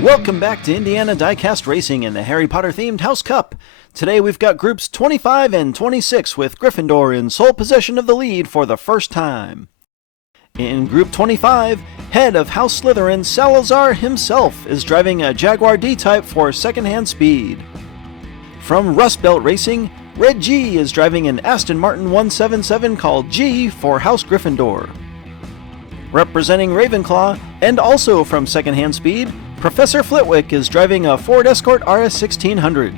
Welcome back to Indiana Diecast Racing in the Harry Potter themed House Cup. Today we've got groups 25 and 26 with Gryffindor in sole possession of the lead for the first time. In Group 25, head of House Slytherin Salazar himself is driving a Jaguar D-Type for second-hand speed. From Rust Belt Racing, Red G is driving an Aston Martin 177 called G for House Gryffindor. Representing Ravenclaw, and also from second-hand speed, Professor Flitwick is driving a Ford Escort RS 1600.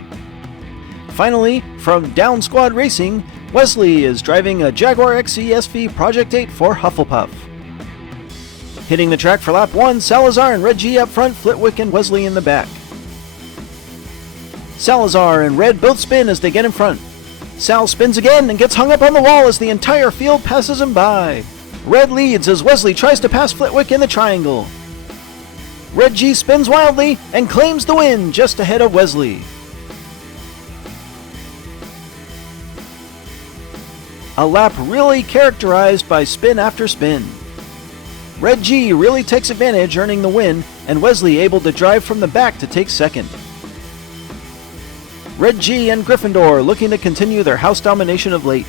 Finally, from Down Squad Racing, Wesley is driving a Jaguar XE SV Project 8 for Hufflepuff. Hitting the track for lap 1, Salazar and Red G up front, Flitwick and Wesley in the back. Salazar and Red both spin as they get in front. Sal spins again and gets hung up on the wall as the entire field passes him by. Red leads as Wesley tries to pass Flitwick in the triangle. Red G spins wildly and claims the win just ahead of Wesley. A lap really characterized by spin after spin. Red G really takes advantage, earning the win, and Wesley able to drive from the back to take second. Red G and Gryffindor looking to continue their house domination of late.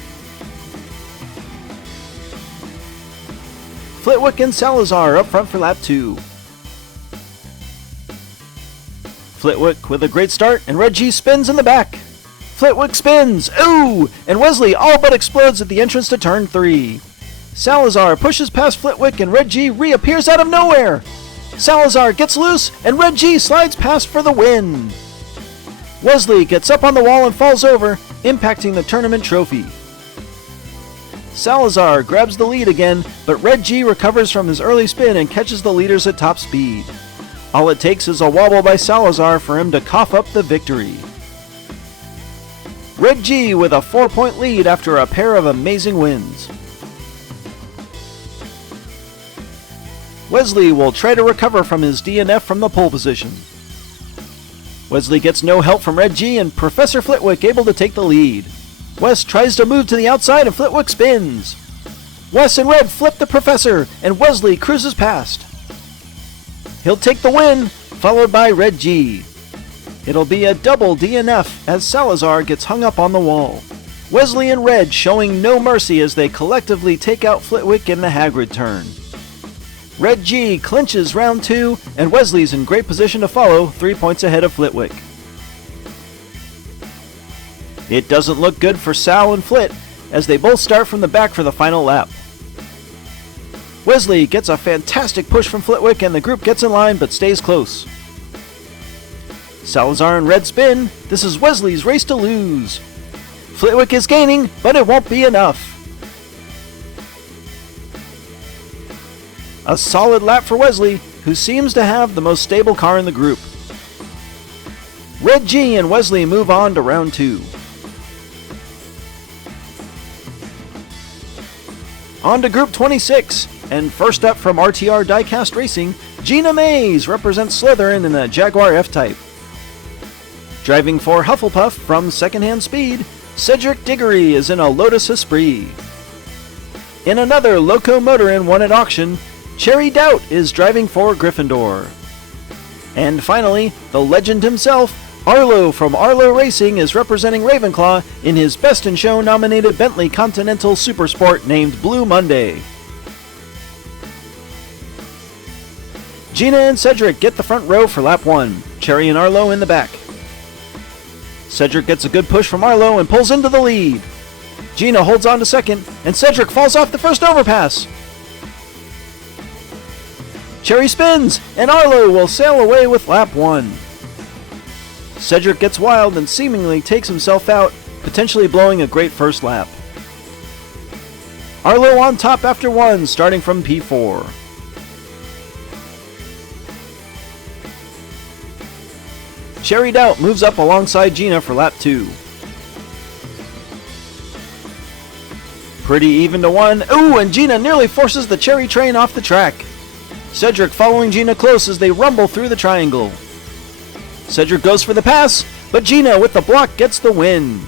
Flitwick and Salazar up front for lap 2. Flitwick with a great start, and Red G spins in the back. Flitwick spins, ooh, and Wesley all but explodes at the entrance to turn 3. Salazar pushes past Flitwick and Red G reappears out of nowhere. Salazar gets loose, and Red G slides past for the win. Wesley gets up on the wall and falls over, impacting the tournament trophy. Salazar grabs the lead again, but Red G recovers from his early spin and catches the leaders at top speed. All it takes is a wobble by Salazar for him to cough up the victory. Red G with a 4-point lead after a pair of amazing wins. Wesley will try to recover from his DNF from the pole position. Wesley gets no help from Red G and Professor Flitwick able to take the lead. Wes tries to move to the outside and Flitwick spins. Wes and Red flip the Professor and Wesley cruises past. He'll take the win, followed by Red G. It'll be a double DNF as Salazar gets hung up on the wall. Wesley and Red showing no mercy as they collectively take out Flitwick in the Hagrid turn. Red G clinches round 2, and Wesley's in great position to follow, 3 points ahead of Flitwick. It doesn't look good for Sal and Flit as they both start from the back for the final lap. Wesley gets a fantastic push from Flitwick and the group gets in line but stays close. Salazar and Red spin. This is Wesley's race to lose. Flitwick is gaining, but it won't be enough. A solid lap for Wesley, who seems to have the most stable car in the group. Red G and Wesley move on to round 2. On to Group 26, and first up from RTR Diecast Racing, Gina Mays represents Slytherin in a Jaguar F-Type. Driving for Hufflepuff from secondhand speed, Cedric Diggory is in a Lotus Esprit. In another Locomotorin won at auction, Cherry Doubt is driving for Gryffindor. And finally, the legend himself, Arlo from Arlo Racing is representing Ravenclaw in his Best in Show nominated Bentley Continental Supersport named Blue Monday. Gina and Cedric get the front row for lap 1, Cherry and Arlo in the back. Cedric gets a good push from Arlo and pulls into the lead. Gina holds on to second, and Cedric falls off the first overpass. Cherry spins, and Arlo will sail away with lap 1. Cedric gets wild and seemingly takes himself out, potentially blowing a great first lap. Arlo on top after 1, starting from P4. Cherry Doubt moves up alongside Gina for lap 2. Pretty even to 1. Ooh, and Gina nearly forces the Cherry train off the track. Cedric following Gina close as they rumble through the triangle. Cedric goes for the pass, but Gina with the block gets the win.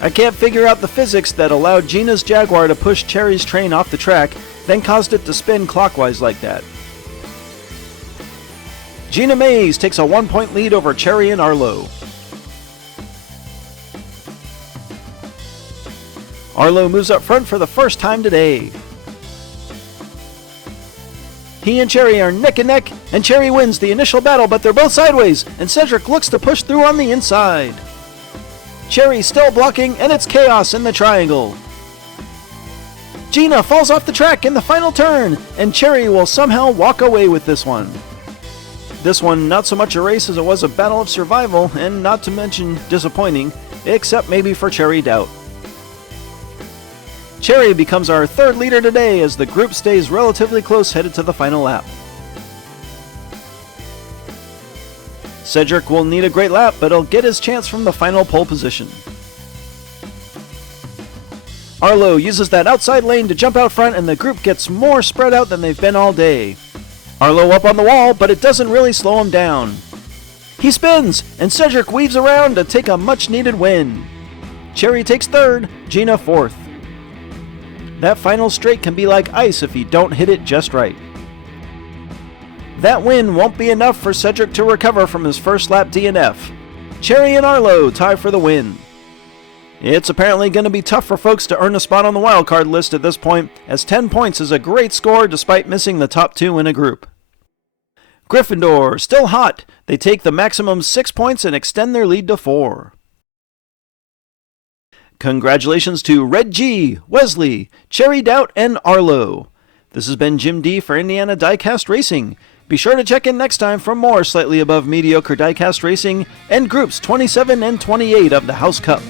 I can't figure out the physics that allowed Gina's Jaguar to push Cherry's train off the track, then caused it to spin clockwise like that. Gina Mays takes a 1-point lead over Cherry and Arlo. Arlo moves up front for the first time today. He and Cherry are neck and neck, and Cherry wins the initial battle, but they're both sideways, and Cedric looks to push through on the inside. Cherry still blocking, and it's chaos in the triangle. Gina falls off the track in the final turn, and Cherry will somehow walk away with this one. This one not so much a race as it was a battle of survival, and not to mention disappointing, except maybe for Cherry Doubt. Cherry becomes our third leader today as the group stays relatively close headed to the final lap. Cedric will need a great lap, but he'll get his chance from the final pole position. Arlo uses that outside lane to jump out front, and the group gets more spread out than they've been all day. Arlo up on the wall, but it doesn't really slow him down. He spins, and Cedric weaves around to take a much-needed win. Cherry takes third, Gina fourth. That final straight can be like ice if you don't hit it just right. That win won't be enough for Cedric to recover from his first lap DNF. Cherry and Arlo tie for the win. It's apparently going to be tough for folks to earn a spot on the wildcard list at this point, as 10 points is a great score despite missing the top 2 in a group. Gryffindor, still hot. They take the maximum 6 points and extend their lead to 4. Congratulations to Red G, Wesley, Cherry Doubt, and Arlo. This has been Jim D for Indiana Diecast Racing. Be sure to check in next time for more slightly above mediocre diecast racing and groups 27 and 28 of the House Cup.